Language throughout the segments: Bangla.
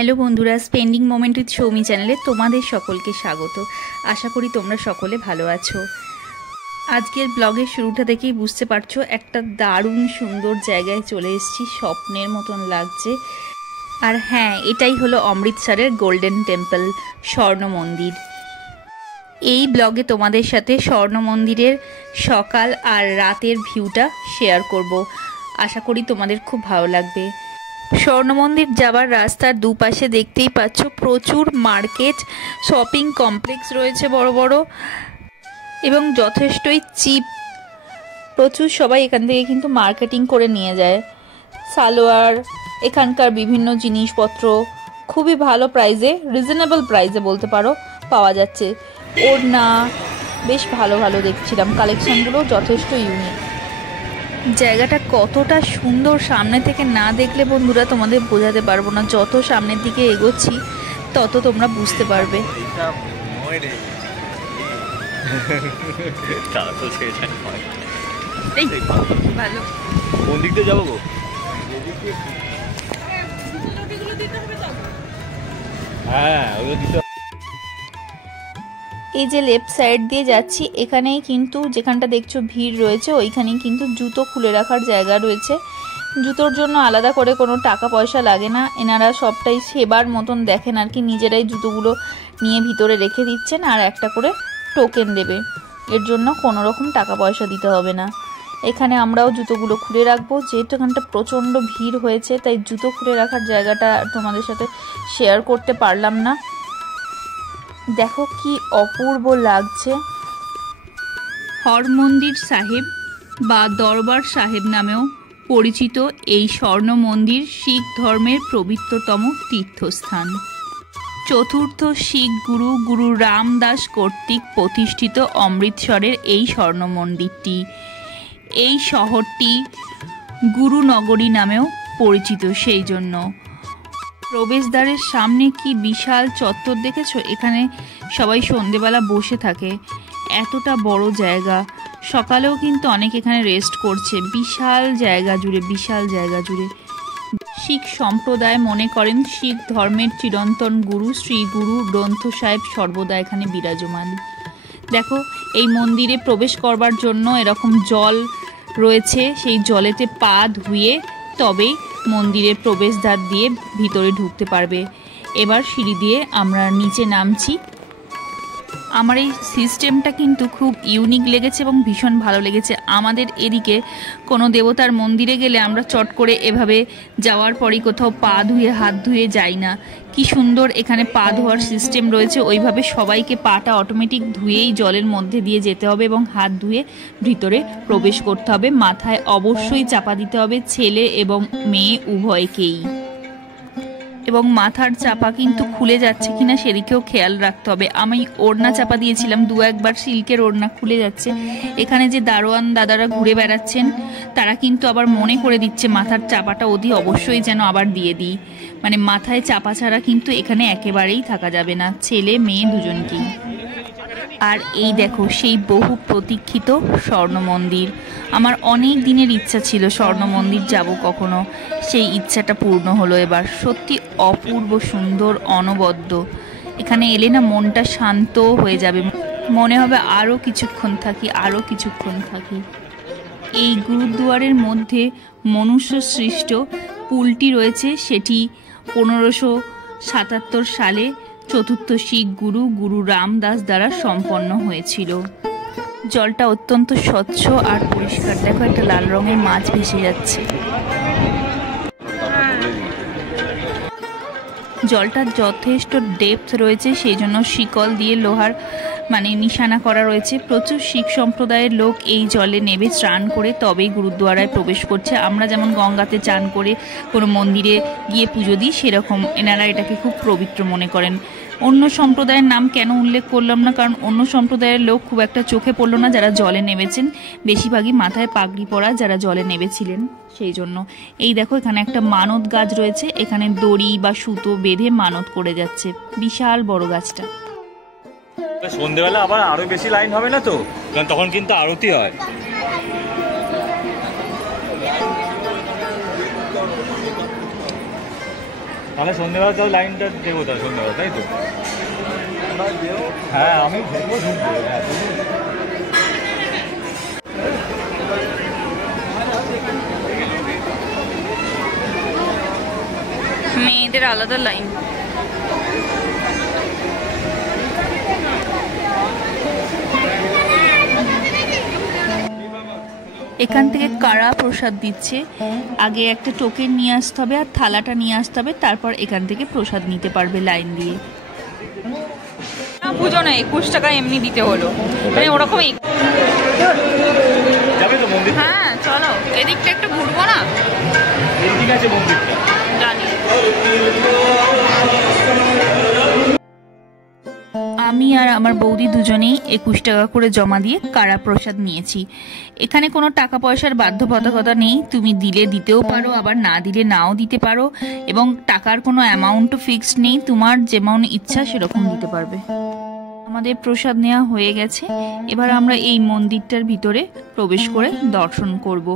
হ্যালো বন্ধুরা, স্পেন্ডিং মোমেন্ট উইথ সৌমি চ্যানেলে তোমাদের সকলকে স্বাগত। আশা করি তোমরা সকলে ভালো আছো। আজকের ব্লগের শুরুটা দেখেই বুঝতে পারছো একটা দারুণ সুন্দর জায়গায় চলে এসেছি, স্বপ্নের মতন লাগছে। আর হ্যাঁ, এটাই হলো অমৃতসরের গোল্ডেন টেম্পল, স্বর্ণ মন্দির। এই ব্লগে তোমাদের সাথে স্বর্ণ মন্দিরের সকাল আর রাতের ভিউটা শেয়ার করব। আশা করি তোমাদের খুব ভালো লাগবে। স্বর্ণ মন্দির যাবার রাস্তার দুপাশে দেখতেই পাচ্ছ প্রচুর মার্কেট, শপিং কমপ্লেক্স রয়েছে বড় বড়, এবং যথেষ্টই চিপ। প্রচুর সবাই এখান থেকে কিন্তু মার্কেটিং করে নিয়ে যায়। সালোয়ার, এখানকার বিভিন্ন জিনিসপত্র খুবই ভালো প্রাইসে, রিজনেবল প্রাইসে বলতে পারো পাওয়া যাচ্ছে। ওড়না বেশ ভালো ভালো দেখছিলাম, কালেকশনগুলো যথেষ্ট ইউনিক। জায়গাটা কতটা সুন্দর সামনে থেকে না দেখলে বন্ধুরা তোমাদের বোঝাতে পারবো না। যত সামনের দিকে এগোচ্ছি তত তোমরা বুঝতে পারবে। ভালো কোন দিক দিয়ে যাবো? হ্যাঁ, এই যে লেফট সাইড দিয়ে যাচ্ছি, এখানেই কিন্তু যেখানটা দেখছো ভিড় রয়েছে, ওইখানেই কিন্তু জুতো খুলে রাখার জায়গা রয়েছে। জুতোর জন্য আলাদা করে কোনো টাকা পয়সা লাগে না, এনারা সবটাই সেবার মতন দেখেন আর কি। নিজেরাই জুতোগুলো নিয়ে ভিতরে রেখে দিচ্ছেন আর একটা করে টোকেন দেবে, এর জন্য কোনো রকম টাকা পয়সা দিতে হবে না। এখানে আমরাও জুতোগুলো খুলে রাখবো, যেহেতু এখানটা প্রচণ্ড ভিড় হয়েছে তাই জুতো খুলে রাখার জায়গাটা তোমাদের সাথে শেয়ার করতে পারলাম না। দেখো কি অপূর্ব লাগছে। হরমন্দির সাহেব বা দরবার সাহেব নামেও পরিচিত এই স্বর্ণ মন্দির শিখ ধর্মের পবিত্রতম তীর্থস্থান। চতুর্থ শিখ গুরু গুরু রামদাস কর্তৃক প্রতিষ্ঠিত অমৃতসরের এই স্বর্ণ মন্দিরটি, এই শহরটি গুরুনগরী নামেও পরিচিত। সেই জন্য প্রবেশদ্বারের সামনে কি বিশাল চত্বর দেখেছো, এখানে সবাই সন্ধেবেলা বসে থাকে। এতটা বড় জায়গা, সকালেও কিন্তু অনেক এখানে রেস্ট করছে। বিশাল জায়গা জুড়ে, বিশাল জায়গা জুড়ে। শিখ সম্প্রদায় মনে করেন শিখ ধর্মের চিরন্তন গুরু শ্রী গুরু গ্রন্থ সাহেব সর্বদা এখানে বিরাজমান। দেখো, এই মন্দিরে প্রবেশ করবার জন্য এরকম জল রয়েছে, সেই জলেতে পা ধুয়ে তবেই মন্দিরের প্রবেশদ্বার দিয়ে ভিতরে ঢুকতে পারবে। এবার সিঁড়ি দিয়ে আমরা নিচে নামছি। আমার এই সিস্টেমটা কিন্তু খুব ইউনিক লেগেছে এবং ভীষণ ভালো লেগেছে। আমাদের এদিকে কোনো দেবতার মন্দিরে গেলে আমরা চট করে এভাবে যাওয়ার পরই কোথাও পা ধুয়ে হাত ধুয়ে যাই না। কি সুন্দর এখানে পা ধোয়ার সিস্টেম রয়েছে, ওইভাবে সবাইকে পাটা অটোমেটিক ধুয়েই জলের মধ্যে দিয়ে যেতে হবে এবং হাত ধুয়ে ভিতরে প্রবেশ করতে হবে। মাথায় অবশ্যই চাপা দিতে হবে, ছেলে এবং মেয়ে উভয়কেই। এবং মাথার চাপা কিন্তু খুলে যাচ্ছে কিনা সেদিকেও খেয়াল রাখতে হবে। আমি ওড়না চাপা দিয়েছিলাম, দু একবার সিল্কের ওড়না খুলে যাচ্ছে। এখানে যে দারোয়ান দাদারা ঘুরে বেড়াচ্ছেন তারা কিন্তু আবার মনে করে দিচ্ছে মাথার চাপাটা অতি অবশ্যই যেন আবার দিয়ে দিই। মানে মাথায় চাপা ছাড়া কিন্তু এখানে একেবারেই থাকা যাবে না, ছেলে মেয়ে দুজনকেই। আর এই দেখো সেই বহু প্রতীক্ষিত স্বর্ণ মন্দির। আমার অনেক দিনের ইচ্ছা ছিল স্বর্ণ মন্দির যাব কখনো, সেই ইচ্ছাটা পূর্ণ হলো এবার। সত্যি অপূর্ব সুন্দর, অনবদ্য। এখানে এলে না মনটা শান্ত হয়ে যাবে, মনে হবে আরও কিছুক্ষণ থাকি, আরও কিছুক্ষণ থাকি। এই গুরুদুয়ারের মধ্যে মনুষ্য সৃষ্ট পুলটি রয়েছে, সেটি 1577 সালে চতুর্থ শিখ গুরু গুরু রামদাস দ্বারা সম্পন্ন হয়েছিল। জলটা অত্যন্ত স্বচ্ছ আর পরিষ্কার। দেখো একটা লাল রঙের মাছ ভেসে যাচ্ছে। জলটা যথেষ্ট ডেপথ রয়েছে, সেই জন্য শিকল দিয়ে লোহার নিশানা করা রয়েছে। প্রচুর শিখ সম্প্রদায়ের লোক এই জলে নেমে স্নান করে তবেই গুরুদ্বারায় প্রবেশ করছে। আমরা যেমন গঙ্গাতে চান করে কোনো মন্দিরে গিয়ে পুজো দিই, সেরকম এনারা এটাকে খুব পবিত্র মনে করেন। অন্য সম্প্রদায়ের নাম কেন উল্লেখ করলাম না, কারণ অন্য সম্প্রদায়ের লোক খুব একটা চোখে পড়লো না যারা জলে নেমেছেন, বেশিরভাগই মাথায় পাগড়ি পরা যারা জলে নেমেছিলেন, সেই জন্য। এই দেখো এখানে একটা মানত গাছ রয়েছে, এখানে দড়ি বা সুতো বেঁধে মানত করে যাচ্ছে। বিশাল বড় গাছটা। সন্ধ্যেবেলা আবার আরো বেশি লাইন হবে না তো, কারণ তখন কিন্তু আরতি হয়। তাহলে সন্ধ্যেবেলা তো লাইনটা দেবো, তাহলে সন্ধ্যেবেলা, তাই তো? হ্যাঁ, আমি দেখবো ঢুকবো। মেয়েদের আলাদা লাইন। এখান থেকে কারা প্রসাদ দিচ্ছে, আগে একটা টোকেন নিয়ে আসতে হবে আর থালাটা নিয়ে আসতে হবে, তারপর এখান থেকে প্রসাদ নিতে পারবে লাইন দিয়ে। পুজো না 21 টাকা এমনি দিতে হলো, মানে ওরকম। হ্যাঁ চলো, এদিকটা একটু ঘুরবো না? ঠিক আছে, মন্দিরটা জানি। আমি আর আমার বৌদি দুজনেই 21 টাকা করে জমা দিয়ে কারা প্রসাদ নিয়েছি। এখানে কোনো টাকা পয়সার বাধ্যবাধকতা নেই, তুমি দিলে দিতেও পারো, আবার না দিলে নাও দিতে পারো, এবং টাকার কোনো অ্যামাউন্টও ফিক্সড নেই, তোমার যেমন ইচ্ছা সেরকম দিতে পারবে। আমাদের প্রসাদ নেওয়া হয়ে গেছে, এবার আমরা এই মন্দিরটার ভিতরে প্রবেশ করে দর্শন করব।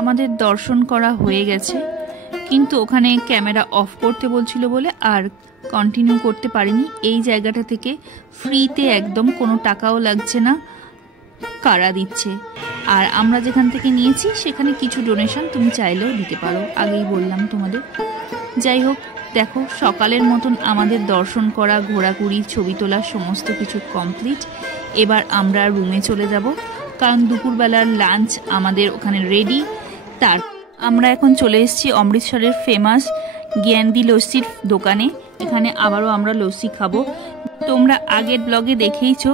আমাদের দর্শন করা হয়ে গেছে, কিন্তু ওখানে ক্যামেরা অফ করতে বলছিল বলে আর কন্টিনিউ করতে পারিনি। এই জায়গাটা থেকে ফ্রিতে একদম, কোনো টাকাও লাগছে না, কারা দিচ্ছে। আর আমরা যেখান থেকে নিয়েছি সেখানে কিছু ডোনেশন তুমি চাইলেও দিতে পারো, আগেই বললাম তোমাদের। যাই হোক, দেখো সকালের মতন আমাদের দর্শন করা, ঘোরাঘুরি, ছবি তোলা সমস্ত কিছু কমপ্লিট। এবার আমরা রুমে চলে যাব, কারণ দুপুরবেলার লাঞ্চ আমাদের ওখানে রেডি। তার আমরা এখন চলে এসেছি অমৃতসরের ফেমাস জ্ঞানদি লস্যির দোকানে। এখানে আবারও আমরা লস্যি খাবো। তোমরা আগের ব্লগে দেখেইছো,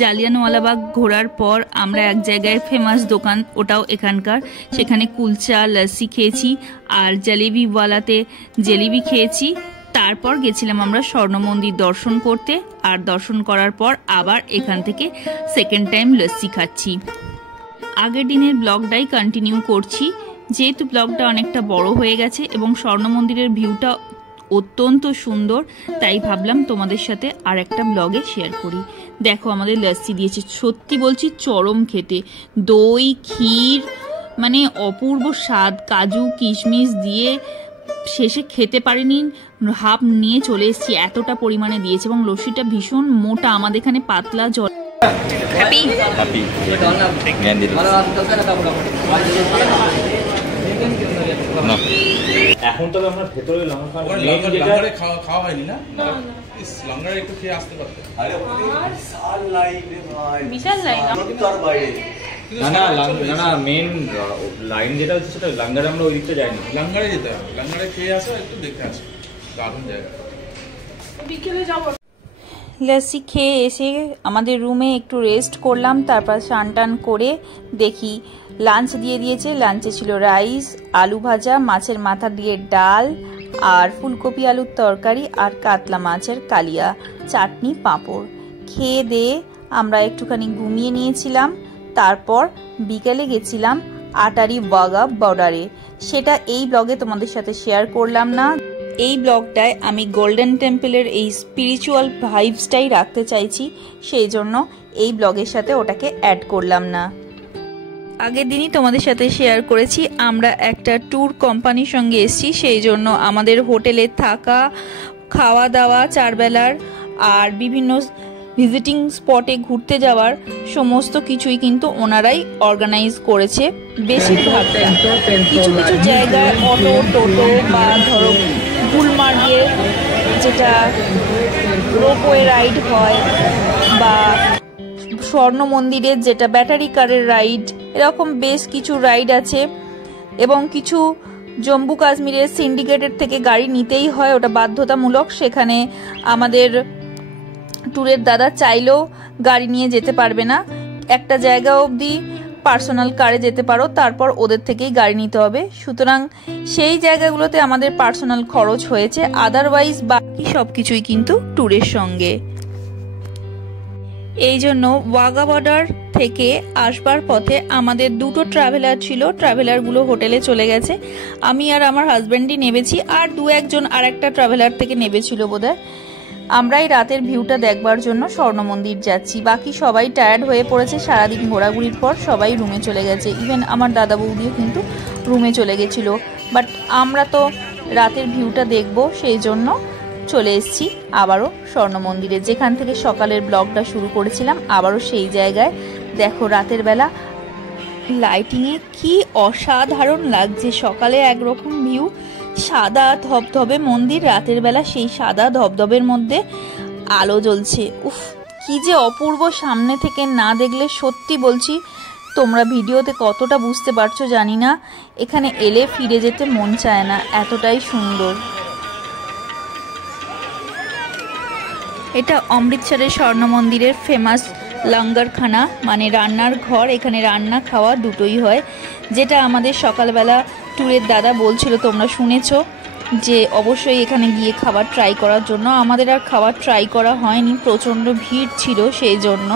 জালিয়ানওয়ালাবাগ ঘোরার পর আমরা এক জায়গায় ফেমাস দোকান, ওটাও এখানকার, সেখানে কুলচা লস্যি খেয়েছি আর জলেবিওয়ালাতে জেলিবি খেয়েছি। তারপর গেছিলাম আমরা স্বর্ণ মন্দির দর্শন করতে, আর দর্শন করার পর আবার এখান থেকে সেকেন্ড টাইম লস্যি খাচ্ছি। আগের দিনের ব্লগটাই কন্টিনিউ করছি, যেহেতু ব্লগটা অনেকটা বড় হয়ে গেছে এবং স্বর্ণ মন্দিরের ভিউটা অত্যন্ত সুন্দর, তাই ভাবলাম তোমাদের সাথে আর একটা ব্লগে শেয়ার করি। দেখো আমাদের লস্যি দিয়েছে, সত্যি বলছি চরম খেতে, দই ক্ষীর মানে অপূর্ব স্বাদ, কাজু কিশমিশ দিয়ে শেষে খেতে পারিনি, হাফ নিয়ে চলে এসেছি, এতটা পরিমাণে দিয়েছে। এবং লস্যিটা ভীষণ মোটা, আমাদের এখানে পাতলা জল। হ্যাপি হ্যাপি এখন তবে আমরা ভেতরে লঙ্গারে খাওয়া হয়নি না, লঙ্গারে একটু খেয়ে আসতে পারতে। আরে বিশাল লাইন রে ভাই, বিশাল লাইন। না না মেন লাইন যেটা হচ্ছে সেটা লাঙ্গারে, আমরা ওই দিকটা যাইনি, লাঙ্গারে যেতে হবে, লাঙ্গারে খেয়ে আসো, একটু দেখে আসো, দারুণ জায়গা। বিকেলে যাবো। লস্যি খেয়ে এসে আমাদের রুমে একটু রেস্ট করলাম, তারপর স্নান টান করে দেখি লাঞ্চ দিয়ে দিয়েছে। লাঞ্চে ছিল রাইস, আলু ভাজা, মাছের মাথা দিয়ে ডাল, আর ফুলকপি আলুর তরকারি, আর কাতলা মাছের কালিয়া, চাটনি, পাঁপড়। খেয়ে দিয়ে আমরা একটুখানি ঘুমিয়ে নিয়েছিলাম। তারপর বিকেলে গেছিলাম আটারি ওয়াঘা বর্ডারে, সেটা এই ব্লগে তোমাদের সাথে শেয়ার করলাম না। এই ব্লগটায় আমি গোল্ডেন টেম্পলের এই স্পিরিচুয়াল ভাইবসটাই রাখতে চাইছি, সেই জন্য এই ব্লগের সাথে ওটাকে অ্যাড করলাম না। আগের দিনই তোমাদের সাথে শেয়ার করেছি, আমরা একটা ট্যুর কোম্পানির সঙ্গে এসেছি, সেই জন্য আমাদের হোটেলে থাকা, খাওয়া দাওয়া 4 বেলার, আর বিভিন্ন ভিজিটিং স্পটে ঘুরতে যাওয়ার সমস্ত কিছুই কিন্তু ওনারাই অর্গানাইজ করেছে। বেশিরভাগটা কিছু কিছু জায়গায় অটো টোটো বা ধরো গুলমার্গে যেটা রোপওয়ে রাইড হয়, বা স্বর্ণ মন্দিরের যেটা ব্যাটারি কারের রাইড, এরকম বেশ কিছু রাইড আছে। এবং কিছু জম্মু কাশ্মীরের সিন্ডিকেটের থেকে গাড়ি নিতেই হয়, ওটা বাধ্যতামূলক। সেখানে আমাদের ট্যুরের দাদা চাইলেও গাড়ি নিয়ে যেতে পারবে না, একটা জায়গা অবধি পার্সোনাল কারে যেতে পারো, তারপর ওদের থেকেই গাড়ি নিতে হবে। সুতরাং সেই জায়গাগুলোতে আমাদের পার্সোনাল খরচ হয়েছে, আদারওয়াইজ বাকি সব কিছুই কিন্তু ট্যুরের সঙ্গে। এই জন্য ওয়াঘা বর্ডার থেকে আসবার পথে আমাদের দুটো ট্রাভেলার ছিল, ট্রাভেলারগুলো হোটেলে চলে গেছে। আমি আর আমার হাজব্যান্ডই নেমেছি, আর দু একজন আর একটা ট্রাভেলার থেকে নেমেছিল বোধহয়। আমরাই রাতের ভিউটা দেখবার জন্য স্বর্ণ মন্দির যাচ্ছি। বাকি সবাই টায়ার্ড হয়ে পড়েছে, সারাদিন ঘোরাঘুরির পর সবাই রুমে চলে গেছে। ইভেন আমার দাদা বৌদিও কিন্তু রুমে চলে গেছিলো। বাট আমরা তো রাতের ভিউটা দেখবো, সেই জন্য চলে এসেছি আবারও স্বর্ণ মন্দিরে, যেখান থেকে সকালের ব্লগটা শুরু করেছিলাম। আবারও সেই জায়গায় দেখো রাতের বেলা লাইটিংয়ে কি অসাধারণ লাগছে। সকালে একরকম ভিউ, সাদা ধবধবে মন্দির, রাতের বেলা সেই সাদা ধবধবের মধ্যে আলো জ্বলছে। উফ, কি যে অপূর্ব! সামনে থেকে না দেখলে সত্যি বলছি, তোমরা ভিডিওতে কতটা বুঝতে পারছো জানি না, এখানে এলে ফিরে যেতে মন চায় না, এতটাই সুন্দর। এটা অমৃতসরের স্বর্ণ মন্দিরের ফেমাস লঙ্গরখানা, মানে রান্নার ঘর। এখানে রান্না খাওয়া দুটোই হয়, যেটা আমাদের সকালবেলা ট্যুরের দাদা বলছিল, তোমরা শুনেছো, যে অবশ্যই এখানে গিয়ে খাবার ট্রাই করার জন্য। আমাদের আর খাবার ট্রাই করা হয়নি, প্রচণ্ড ভিড় ছিল সেই জন্য।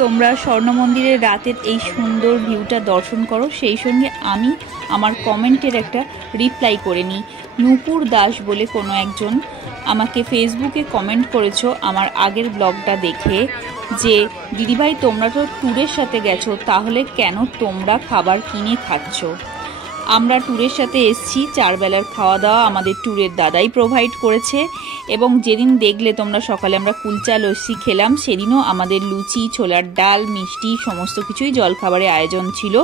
তোমরা স্বর্ণ মন্দিরের রাতের এই সুন্দর ভিউটা দর্শন করো, সেই সঙ্গে আমি আমার কমেন্টের একটা রিপ্লাই করে নিই। নূপুর দাস বলে কোনো একজন আমাকে ফেসবুকে কমেন্ট করেছো আমার আগের ব্লগটা দেখে, যে দিদিভাই তোমরা তো ট্যুরের সাথে গেছো, তাহলে কেন তোমরা খাবার কিনে খাচ্ছ? আমরা ট্যুরের সাথে এসছি, 4 বেলার খাওয়া দাওয়া আমাদের ট্যুরের দাদাই প্রোভাইড করেছে। এবং যেদিন দেখলে তোমরা সকালে আমরা কুলচা লস্যি খেলাম, সেদিনও আমাদের লুচি, ছোলার ডাল, মিষ্টি সমস্ত কিছুই জলখাবারের আয়োজন ছিল।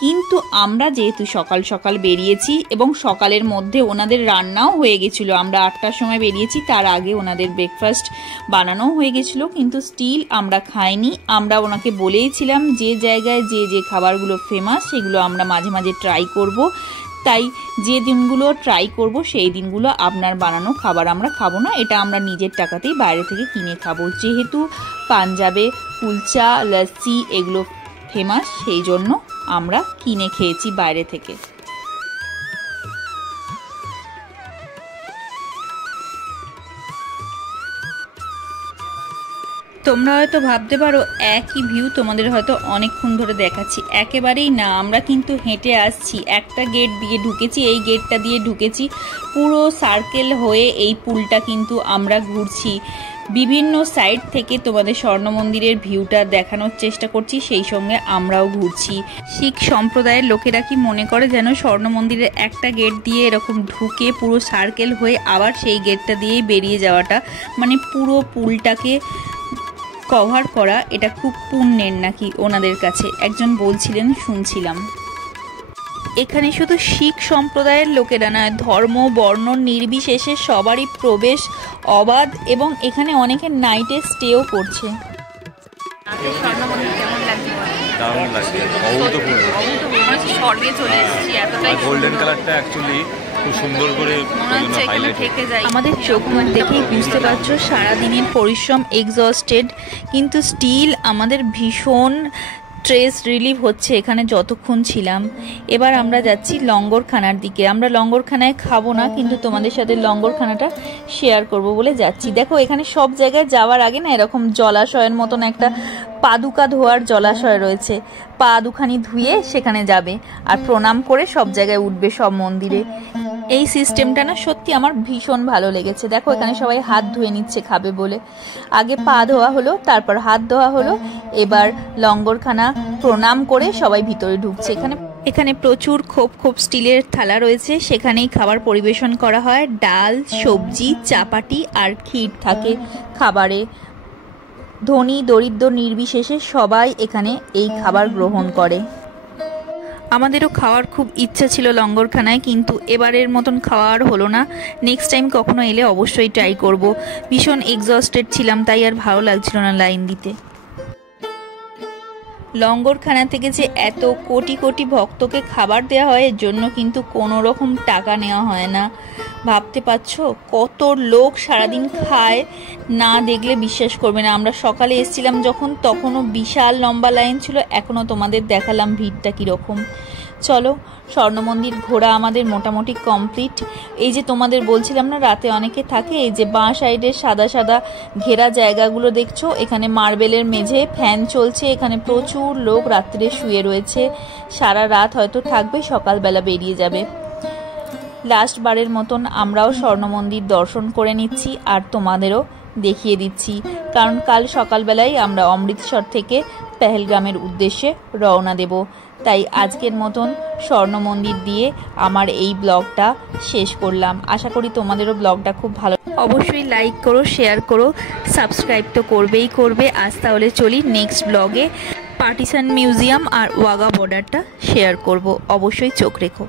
কিন্তু আমরা যেহেতু সকাল সকাল বেরিয়েছি এবং সকালের মধ্যে ওনাদের রান্নাও হয়ে গেছিলো, আমরা 8টার সময় বেরিয়েছি, তার আগে ওনাদের ব্রেকফাস্ট বানানোও হয়ে গেছিলো, কিন্তু স্টিল আমরা খাইনি। আমরা ওনাকে বলেইছিলাম যে জায়গায় যে যে খাবারগুলো ফেমাস সেগুলো আমরা মাঝে মাঝে ট্রাই করব। তাই যে দিনগুলো ট্রাই করব সেই দিনগুলো আপনার বানানো খাবার আমরা খাবো না, এটা আমরা নিজের টাকাতেই বাইরে থেকে কিনে খাবো। যেহেতু পাঞ্জাবে কুলচা লস্যি এগুলো ফেমাস, সেই জন্য আমরা কিনে খেয়েছি বাইরে থেকে। তোমরা হয়তো ভাবতে পারো একই ভিউ তোমাদের হয়তো অনেকক্ষণ ধরে দেখাচ্ছি, একেবারেই না। আমরা কিন্তু হেঁটে আসছি, একটা গেট দিয়ে ঢুকেছি, এই গেটটা দিয়ে ঢুকেছি, পুরো সার্কেল হয়ে এই পুলটা কিন্তু আমরা ঘুরছি। বিভিন্ন সাইড থেকে তোমাদের স্বর্ণ মন্দিরের ভিউটা দেখানোর চেষ্টা করছি, সেই সঙ্গে আমরাও ঘুরছি। শিখ সম্প্রদায়ের লোকেরা কি মনে করে যেন স্বর্ণ মন্দিরের একটা গেট দিয়ে এরকম ঢুকে পুরো সার্কেল হয়ে আবার সেই গেটটা দিয়েই বেরিয়ে যাওয়াটা, মানে পুরো পুলটাকে কভার করা, এটা খুব পুণ্যের নাকি ওনাদের কাছে, একজন বলছিলেন, শুনছিলাম। এখানে শুধু শিখ সম্প্রদায়ের লোকেরা নয়, ধর্ম বর্ণ নির্বিশেষে সবারই প্রবেশ অবাধ, এবং এখানে অনেকে নাইটে স্টেও করছে। গোল্ডেন কালারটা অ্যাকচুয়ালি খুব সুন্দর করে আমাদের চোখ মুখ দেখেই বুঝতে পারছো সারাদিনের পরিশ্রম এক্সস্টেড, কিন্তু স্টিল আমাদের ভীষণ স্ট্রেস রিলিভ হচ্ছে এখানে যতক্ষণ ছিলাম। এবার আমরা যাচ্ছি লঙ্গরখানার দিকে। আমরা লঙ্গরখানায় খাবো না, কিন্তু তোমাদের সাথে লঙ্গরখানাটা শেয়ার করব বলে যাচ্ছি। দেখো এখানে সব জায়গায় যাওয়ার আগে না এরকম জলাশয়ের মতন একটা পাদুকা ধোয়ার জলাশয় রয়েছে, পা দুখানি ধুয়ে সেখানে যাবে আর প্রণাম করে সব জায়গায় উঠবে, সব মন্দিরে। এই সিস্টেমটা না সত্যি আমার ভীষণ ভালো লেগেছে। দেখো এখানে সবাই হাত ধুয়ে নিচ্ছে খাবে বলে, আগে পা ধোয়া হলো, তারপর হাত ধোয়া হলো, এবার লঙ্গরখানা প্রণাম করে সবাই ভিতরে ঢুকছে। এখানে প্রচুর খোপ খোপ স্টিলের থালা রয়েছে, সেখানেই খাবার পরিবেশন করা হয়। ডাল, সবজি, চাপাটি আর ক্ষীর থাকে খাবারে। ধনী দরিদ্র নির্বিশেষে সবাই এখানে এই খাবার গ্রহণ করে। আমাদেরও খাওয়ার খুব ইচ্ছা ছিল লঙ্গরখানায়, কিন্তু এবারের মতন খাওয়ার হলো না। নেক্সট টাইম কখনো এলে অবশ্যই ট্রাই করব। ভীষণ এক্সস্টেড ছিলাম, তাই আর ভালো লাগছিল না লাইন দিতে। লঙ্গরখানা থেকে যে এত কোটি কোটি ভক্তকে খাবার দেওয়া হয়, এর জন্য কিন্তু কোনো রকম টাকা নেওয়া হয় না। ভাবতে পারছো কত লোক সারাদিন খায়, না দেখলে বিশ্বাস করবে না। আমরা সকালে এসেছিলাম যখন, তখনও বিশাল লম্বা লাইন ছিল, এখনও তোমাদের দেখালাম ভিড়টা কীরকম। চলো, স্বর্ণ মন্দির ঘোরা আমাদের মোটামুটি কমপ্লিট। এই যে তোমাদের বলছিলাম না রাতে অনেকে থাকে, এই যে বাঁ সাইডের সাদা সাদা ঘেরা জায়গাগুলো দেখছো, এখানে মার্বেলের মেঝে, ফ্যান চলছে, এখানে প্রচুর লোক রাত্রে শুয়ে রয়েছে, সারা রাত হয়তো থাকবে, সকালবেলা বেরিয়ে যাবে। লাস্ট বারের মতন আমরাও স্বর্ণ মন্দির দর্শন করে নিচ্ছি আর তোমাদেরও দেখিয়ে দিচ্ছি, কারণ কাল সকালবেলায় আমরা অমৃতসর থেকে পেহেলগামের উদ্দেশ্যে রওনা দেব। তাই আজকের মতন স্বর্ণ মন্দির দিয়ে আমার এই ব্লগটা শেষ করলাম। আশা করি তোমাদেরও ব্লগটা খুব ভালো। অবশ্যই লাইক করো, শেয়ার করো, সাবস্ক্রাইব তো করবেই করবে। আজ তাহলে চলি নেক্সট ব্লগে পার্টিশন মিউজিয়াম আর ওয়াঘা বর্ডারটা শেয়ার করব, অবশ্যই চোখ রেখো।